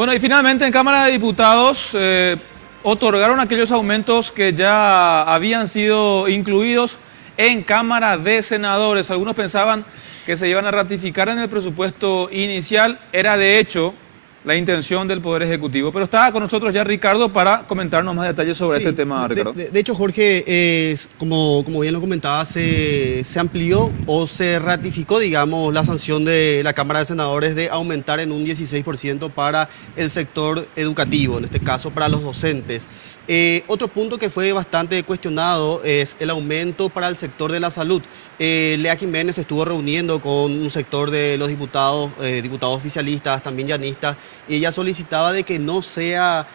Bueno, y finalmente en Cámara de Diputados otorgaron aquellos aumentos que ya habían sido incluidos en Cámara de Senadores. Algunos pensaban que se iban a ratificar en el presupuesto inicial. Era de hecho la intención del Poder Ejecutivo. Pero está con nosotros ya Ricardo para comentarnos más detalles sobre este tema, Ricardo. De hecho, Jorge, como bien lo comentaba, se amplió o se ratificó, digamos, la sanción de la Cámara de Senadores de aumentar en un 16% para el sector educativo, en este caso para los docentes. Otro punto que fue bastante cuestionado es el aumento para el sector de la salud. Lea Jiménez estuvo reuniendo con un sector de los diputados oficialistas, también llanistas, y ella solicitaba de que no sea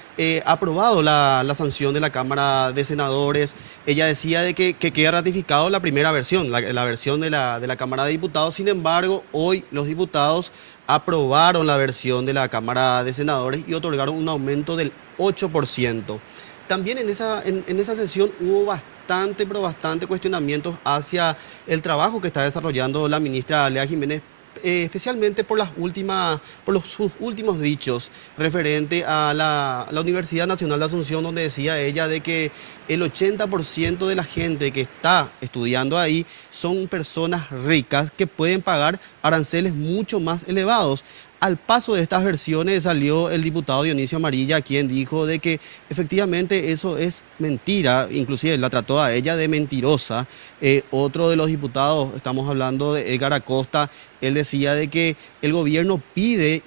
aprobado la sanción de la Cámara de Senadores. Ella decía de que queda ratificado la primera versión, la versión de la Cámara de Diputados. Sin embargo, hoy los diputados aprobaron la versión de la Cámara de Senadores y otorgaron un aumento del 8%. También en esa sesión hubo bastante cuestionamientos hacia el trabajo que está desarrollando la ministra Lea Jiménez, especialmente por sus últimos dichos referente a la Universidad Nacional de Asunción, donde decía ella de que el 80% de la gente que está estudiando ahí son personas ricas que pueden pagar aranceles mucho más elevados. Al paso de estas versiones salió el diputado Dionisio Amarilla, quien dijo de que efectivamente eso es mentira, inclusive la trató a ella de mentirosa. Otro de los diputados, estamos hablando de Edgar Acosta, él decía de que el gobierno pide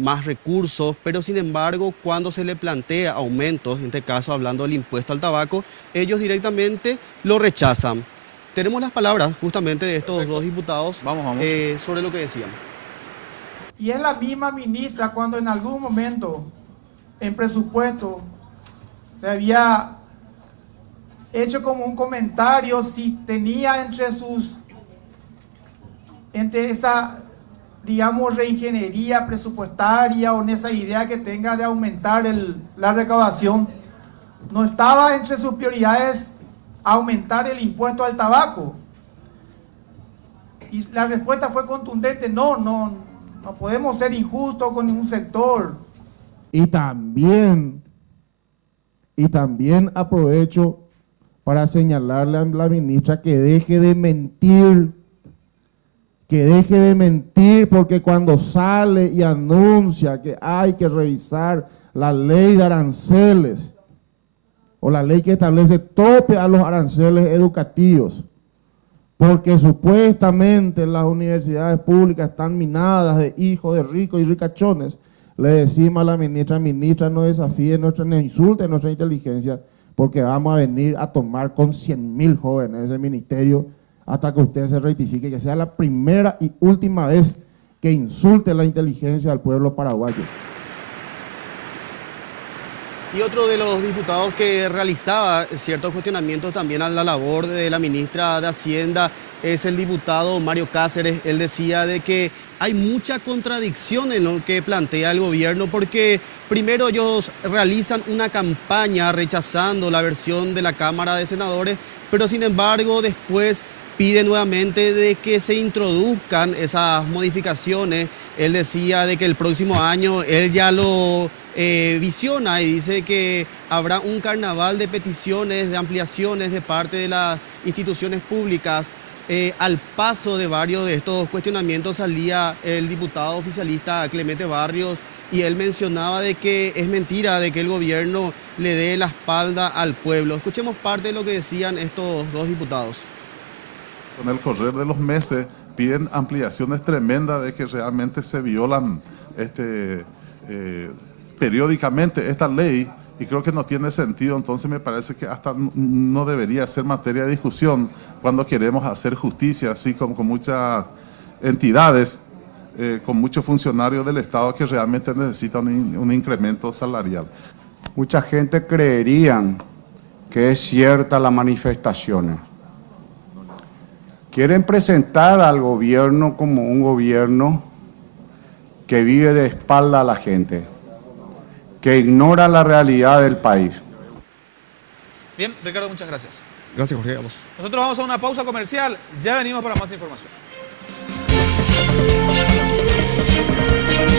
más recursos, pero sin embargo cuando se le plantea aumentos, en este caso hablando del impuesto al tabaco, ellos directamente lo rechazan. Tenemos las palabras justamente de estos dos diputados sobre lo que decían. Y es la misma ministra cuando en algún momento en presupuesto le había hecho como un comentario si tenía entre esa, digamos, reingeniería presupuestaria o en esa idea que tenga de aumentar la recaudación, no estaba entre sus prioridades aumentar el impuesto al tabaco. Y la respuesta fue contundente: no podemos ser injustos con ningún sector. Y también aprovecho para señalarle a la ministra que deje de mentir, porque cuando sale y anuncia que hay que revisar la ley de aranceles o la ley que establece tope a los aranceles educativos, porque supuestamente las universidades públicas están minadas de hijos de ricos y ricachones, le decimos a la ministra, no desafíe no insulte nuestra inteligencia, porque vamos a venir a tomar con 100.000 jóvenes ese ministerio hasta que usted se rectifique, que sea la primera y última vez que insulte la inteligencia del pueblo paraguayo. Y otro de los diputados que realizaba ciertos cuestionamientos también a la labor de la ministra de Hacienda es el diputado Mario Cáceres. Él decía de que hay mucha contradicción en lo que plantea el gobierno, porque primero ellos realizan una campaña rechazando la versión de la Cámara de Senadores, pero sin embargo después pide nuevamente de que se introduzcan esas modificaciones. Él decía de que el próximo año él ya lo visiona y dice que habrá un carnaval de peticiones, de ampliaciones de parte de las instituciones públicas. Al paso de varios de estos cuestionamientos salía el diputado oficialista Clemente Barrios y él mencionaba de que es mentira de que el gobierno le dé la espalda al pueblo. Escuchemos parte de lo que decían estos dos diputados. Con el correr de los meses piden ampliaciones tremendas de que realmente se violan periódicamente esta ley, y creo que no tiene sentido. Entonces me parece que hasta no debería ser materia de discusión cuando queremos hacer justicia, así como con muchas entidades, con muchos funcionarios del Estado que realmente necesitan un incremento salarial. Mucha gente creerían que es cierta las manifestaciones. Quieren presentar al gobierno como un gobierno que vive de espalda a la gente, que ignora la realidad del país. Bien, Ricardo, muchas gracias. Gracias, Jorge. Vamos. Nosotros vamos a una pausa comercial. Ya venimos para más información.